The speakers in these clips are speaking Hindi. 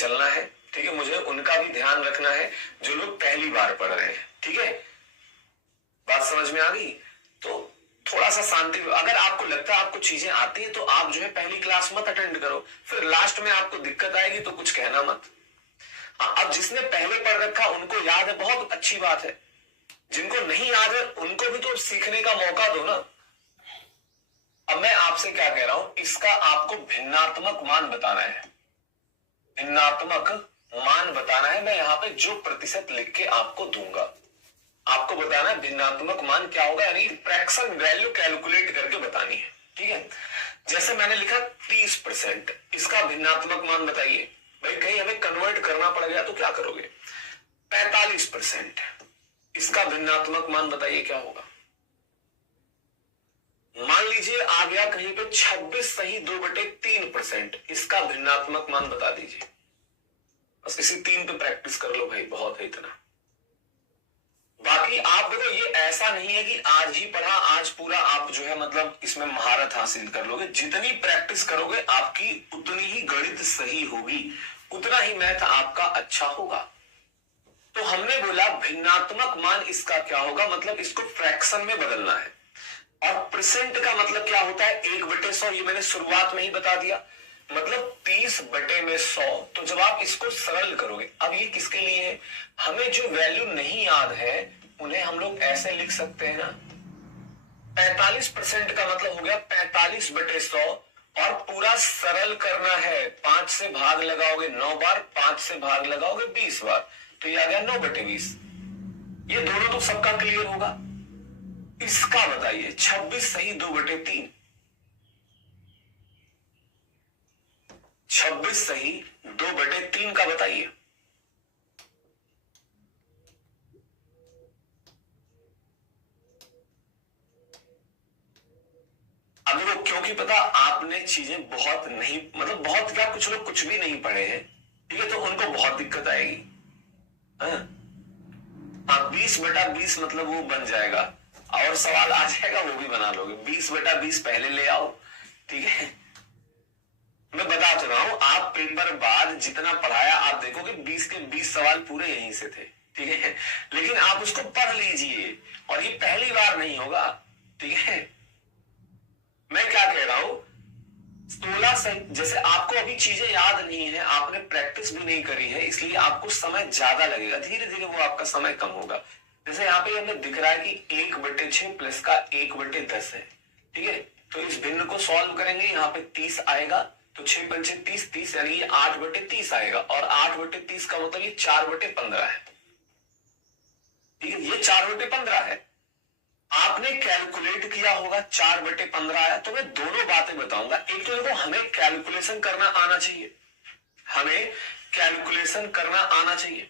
चलना है, ठीक है। मुझे उनका भी ध्यान रखना है जो लोग पहली बार पढ़ रहे हैं, ठीक है। बात समझ में आ गई? तो थोड़ा सा शांति, अगर आपको लगता है आपको चीजें आती है तो आप जो है पहली क्लास मत अटेंड करो, फिर लास्ट में आपको दिक्कत आएगी तो कुछ कहना मत। हाँ, अब जिसने पहले पढ़ रखा उनको याद है, बहुत अच्छी बात है। जिनको नहीं याद है उनको भी तो सीखने का मौका दो ना। अब मैं आपसे क्या कह रहा हूं, इसका आपको भिन्नात्मक मान बताना है, भिन्नात्मक मान बताना है। मैं यहाँ पे जो प्रतिशत लिख के आपको दूंगा, आपको बताना है भिन्नात्मक मान क्या होगा, यानी फ्रैक्शन वैल्यू कैलकुलेट करके बतानी है, ठीक है। जैसे मैंने लिखा 30%, इसका भिन्नात्मक मान बताइए। भाई कहीं हमें कन्वर्ट करना पड़ गया तो क्या करोगे? 45%, इसका भिन्नात्मक मान बताइए क्या होगा। मान लीजिए आ गया कहीं पे 26 सही 2/3%, इसका भिन्नात्मक मान बता दीजिए। बस इसी 3 पे प्रैक्टिस कर लो भाई, बहुत है इतना। बाकी आप देखो, ये ऐसा नहीं है कि आज ही पढ़ा आज पूरा आप जो है मतलब इसमें महारत हासिल कर लोगे। जितनी प्रैक्टिस करोगे आपकी उतनी ही गणित सही होगी, उतना ही मैथ आपका अच्छा होगा। तो हमने बोला भिन्नात्मक मान इसका क्या होगा, मतलब इसको फ्रैक्शन में बदलना है। और परसेंट का मतलब क्या होता है? 1/100, ये मैंने शुरुआत में ही बता दिया, मतलब 30/100। तो जब आप इसको सरल करोगे, अब ये किसके लिए है? हमें जो वैल्यू नहीं याद है उन्हें हम लोग ऐसे लिख सकते हैं ना। 45% का मतलब हो गया 45/100, और पूरा सरल करना है। 5 से भाग लगाओगे 9 बार, 5 से भाग लगाओगे 20 बार, तो ये आ गया 9/20। ये दोनों तो सबका क्लियर होगा। इसका बताइए 26 सही 2/3, 26 सही 2/3 का बताइए। अब देखो, क्योंकि पता आपने चीजें बहुत नहीं, मतलब बहुत क्या, कुछ लोग कुछ भी नहीं पढ़े हैं, ठीक है, तो उनको बहुत दिक्कत आएगी। हाँ 20/20 मतलब वो बन जाएगा, और सवाल आ जाएगा वो भी बना लोगे। 20/20 पहले ले आओ, ठीक है। मैं बता तो रहा हूं, आप पेपर बाद जितना पढ़ाया आप देखोगे 20 के 20 सवाल पूरे यहीं से थे, ठीक है। लेकिन आप उसको पढ़ लीजिए, और ये पहली बार नहीं होगा, ठीक है। मैं क्या कह रहा हूं, 16 से, जैसे आपको अभी चीजें याद नहीं है, आपने प्रैक्टिस भी नहीं करी है, इसलिए आपको समय ज्यादा लगेगा, धीरे धीरे वो आपका समय कम होगा। जैसे यहाँ पे हमें दिख रहा है कि 1/6 प्लस का 1/10 है, ठीक है। तो इस भिन्न को सॉल्व करेंगे, यहाँ पे 30 आएगा, तो 6×5 30, 30 यानी ये 8/30 आएगा, और 8/30 का मतलब ये 4/15 है, ठीक है। ये 4/15 है। आपने कैलकुलेट किया होगा 4/15 आया। तो मैं दोनों बातें बताऊंगा। एक तो देखो, हमें कैलकुलेशन करना आना चाहिए, हमें कैलकुलेशन करना आना चाहिए,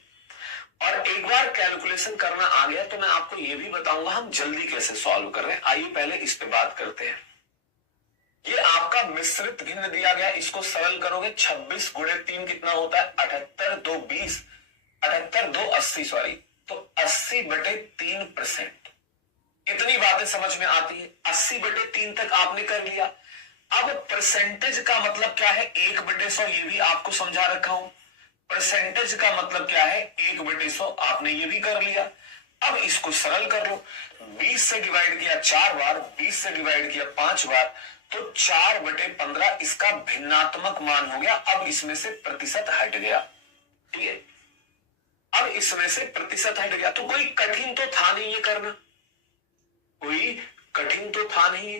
और एक बार कैलकुलेशन करना आ गया तो मैं आपको यह भी बताऊंगा हम जल्दी कैसे सॉल्व कर रहे हैं। आइए पहले इस पे बात करते हैं। ये आपका मिश्रित भिन्न दिया गया, इसको सरल करोगे 26 × 3 कितना होता है? 78, 2 20, 78 2 80, सॉरी, तो 80/3%। इतनी बातें समझ में आती है। 80/3 तक आपने कर लिया। अब परसेंटेज का मतलब क्या है? 1/100, ये भी आपको समझा रखा हूं। परसेंटेज का मतलब क्या है? 1/100, आपने ये भी कर लिया। अब इसको सरल कर लो। 20 से डिवाइड किया 4 बार, 20 से डिवाइड किया 5 बार, तो 4/15 इसका भिन्नात्मक मान हो गया। अब इसमें से प्रतिशत हट गया, ठीक है। अब इसमें से प्रतिशत हट गया, तो कोई कठिन तो था नहीं ये करना, कोई कठिन तो था नहीं।